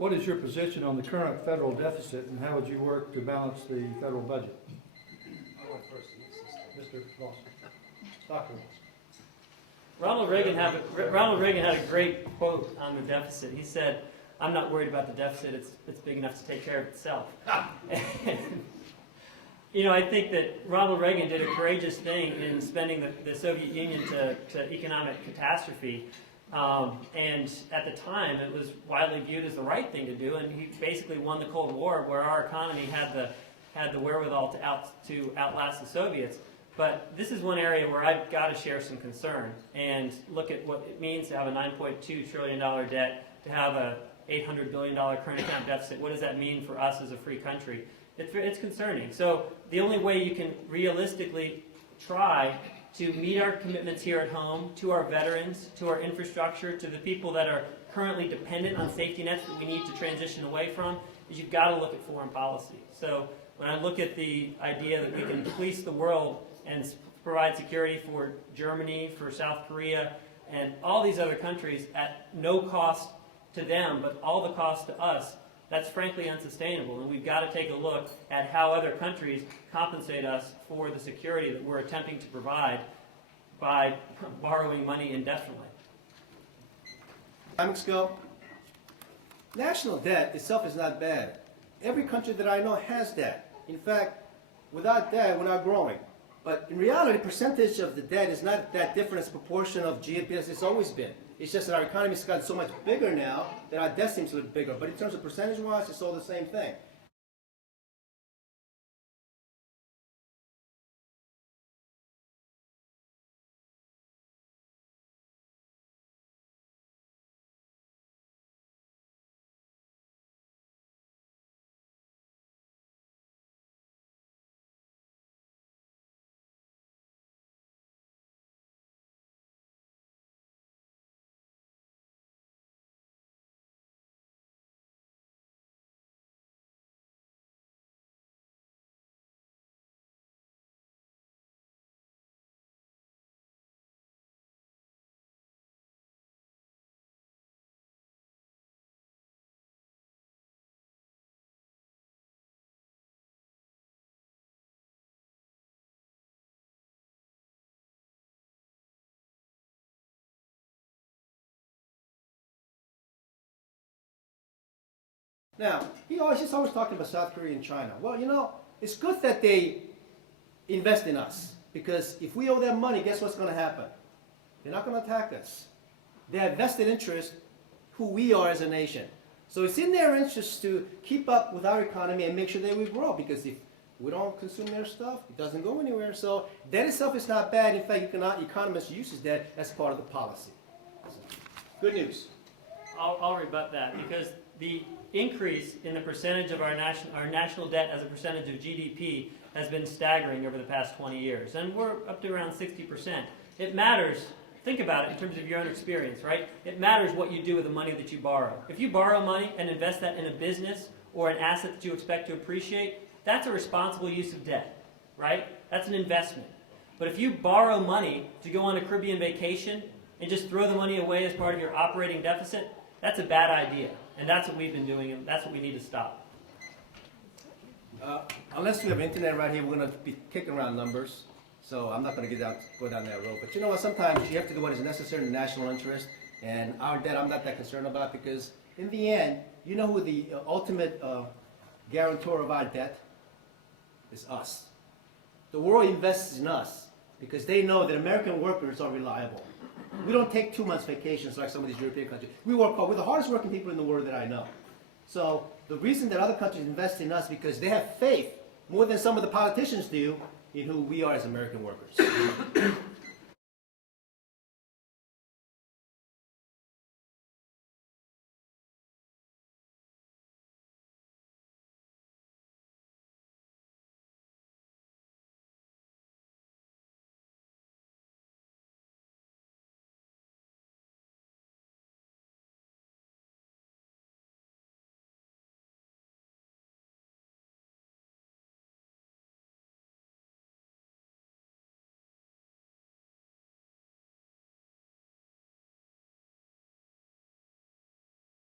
What is your position on the current federal deficit, and how would you work to balance the federal budget? I went first. Mr. Lawson. Dr. Lawson. Ronald Reagan had a great quote on the deficit. He said, "I'm not worried about the deficit. It's big enough to take care of itself." You know, I think that Ronald Reagan did a courageous thing in spending the Soviet Union to economic catastrophe. And at the time, it was widely viewed as the right thing to do, and he basically won the Cold War, where our economy had the wherewithal to outlast the Soviets. But this is one area where I've got to share some concern and look at what it means to have a $9.2 trillion debt, to have a $800 billion current account deficit. What does that mean for us as a free country? It's concerning. So the only way you can realistically try to meet our commitments here at home, to our veterans, to our infrastructure, to the people that are currently dependent on safety nets that we need to transition away from, is you've got to look at foreign policy. So when I look at the idea that we can police the world and provide security for Germany, for South Korea, and all these other countries at no cost to them, but all the cost to us, that's frankly unsustainable. And we've got to take a look at how other countries compensate us for the security that we're attempting to provide by borrowing money indefinitely. Economics go. National debt itself is not bad. Every country that I know has debt. In fact, without debt, we're not growing. But in reality, the percentage of the debt is not that different as a proportion of GDP as it's always been. It's just that our economy's gotten so much bigger now that our debt seems a little bigger. But in terms of percentage-wise, it's all the same thing. Now, he's always talking about South Korea and China. Well, you know, it's good that they invest in us, because if we owe them money, guess what's going to happen? They're not going to attack us. They have vested interest who we are as a nation. So it's in their interest to keep up with our economy and make sure that we grow, because if we don't consume their stuff, it doesn't go anywhere. So debt itself is not bad. In fact, economists use debt as part of the policy. So, good news. I'll rebut that, because the increase in the percentage of our national debt as a percentage of GDP has been staggering over the past 20 years, and we're up to around 60%. It matters. Think about it in terms of your own experience, right? It matters what you do with the money that you borrow. If you borrow money and invest that in a business or an asset that you expect to appreciate, that's a responsible use of debt, right? That's an investment. But if you borrow money to go on a Caribbean vacation and just throw the money away as part of your operating deficit, that's a bad idea. And that's what we've been doing, and that's what we need to stop. Unless we have internet right here, we're going to be kicking around numbers. So I'm not going to go down that road. But you know what? Sometimes you have to do what is necessary in the national interest. And our debt, I'm not that concerned about, because in the end, you know who the ultimate guarantor of our debt is? Us. The world invests in us because they know that American workers are reliable. We don't take 2 months vacations like some of these European countries. We work hard. We're the hardest working people in the world that I know. So the reason that other countries invest in us, because they have faith more than some of the politicians do in who we are as American workers.